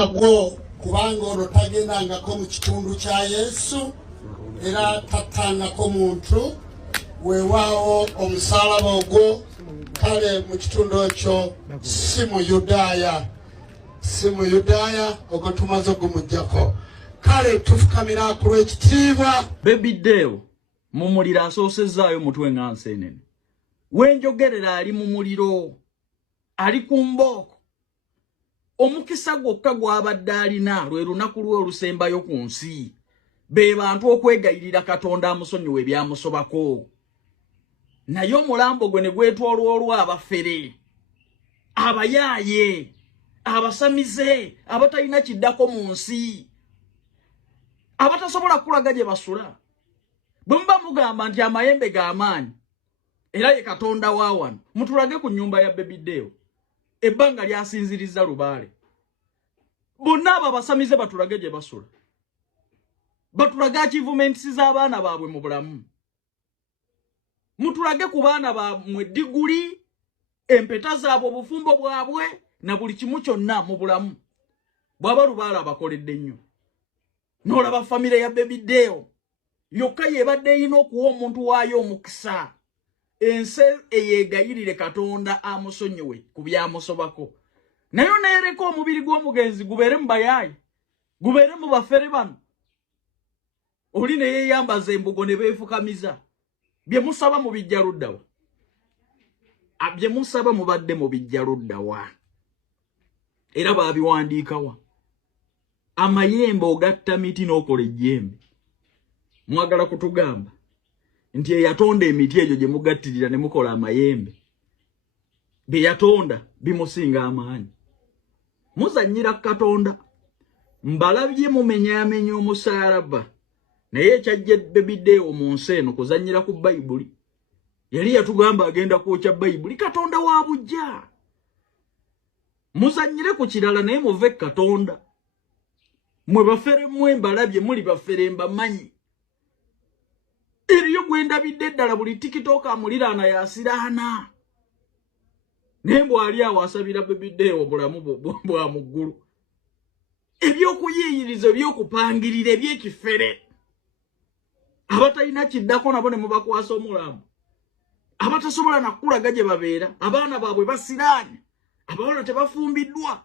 nagwo kubanga ono tagendangako mu kitundu kya Yesu era tatangako muntu weewaawo omusalaba ogwo kale mu kitundu ekyo si mu Yudaaya ogwo tumaze ogumujjako kale tufukamira ku lw'ekitiibwa. Baby Deo mu muliro asoosezaayo mutwe nga nseenene. Wenjogerera ali mu muliro ali ku mbooko. Omukisa gwokka gw'abadde alina lwe lunaku lwe olusembayo ku nsi. Be bantu okwegayirira Katonda amusonyiwe ebyamusobako. Naye omulambo gwe ne gwetwolwa abafere, abayaaye, abasamize, abatalina kiddako mu nsi, abatasobola kulaga gye basula. Bwe muba mugamba nti amayembe g'amaanyi era ye Katonda wa wano, mutulage ku nnyumba ya Baby Deo ebbanga lyasinziriza lubaale. Bonna abo abasamize batulage gye basula, batulage achievements z'abaana baabwe mu bulamu, mutulage ku baana bammwe diguli, empeta zaabwe, obufumbo bwabwe na buli kimu kyonna mu bulamu. Bw'aba lubaale abakoledde nnyo. N'olaba famire ya Baby Deo yokka yebadde erina okuwa omuntu waayo omukisa. Ensi eyeegayirire Katonda amusonyiwe ku byamusobako. Naye neereka omubiri gw'omugenzi gubeere mu bayaayi, gubeere mu bafere bano. Oli ne yeeyambaza embugo ne beefukamiza. Bye musaba mu bijja luddawa. Bye musaba mubadde mu bijja luddawa. Era baabiwandiikawa. Amayembe ogatta miti n'okola ejjembe. Mwagala kutugamba nti eyatonda emiti egyo gye mugattirira ne mukola amayembe, bye yatonda bimusinga amaanyi. Muzannyira Katonda. Mbalabye mumenyaamenya omusaalaba. Naye ekyajja Baby Deo mu nsi eno kuzannyira ku Bayibuli. Yali yatugamba agenda kwokya Bayibuli. Katonda wa bujja. Muzannyire ku kirala naye muve Katonda. Mwe bafere mwe mbalabye muli bafere mbamanyi. Eriyo gwendabidde ddala buli TikTok amuliraana yasiraana. Naye bw'ali awo asabira Baby Deo obulamu bwa mu ggulu. Ebyokuyiiyiriza, ebyokupangirira, ebyekifere. Abatalina kiddako nabo ne mubakwasa omulambo. Abatasobola nakulaga gye babeera. Abaana baabwe basiraanye. Abawala tebafumbiddwa.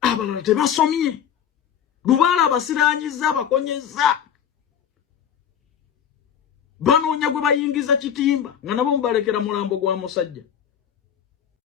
Abalala tebasomye. Lubaala abasiraanyiza, abakonyeza. Banoonya gwe bayingiza kitimba nga nabo mubalekera mulambo gwa musajja.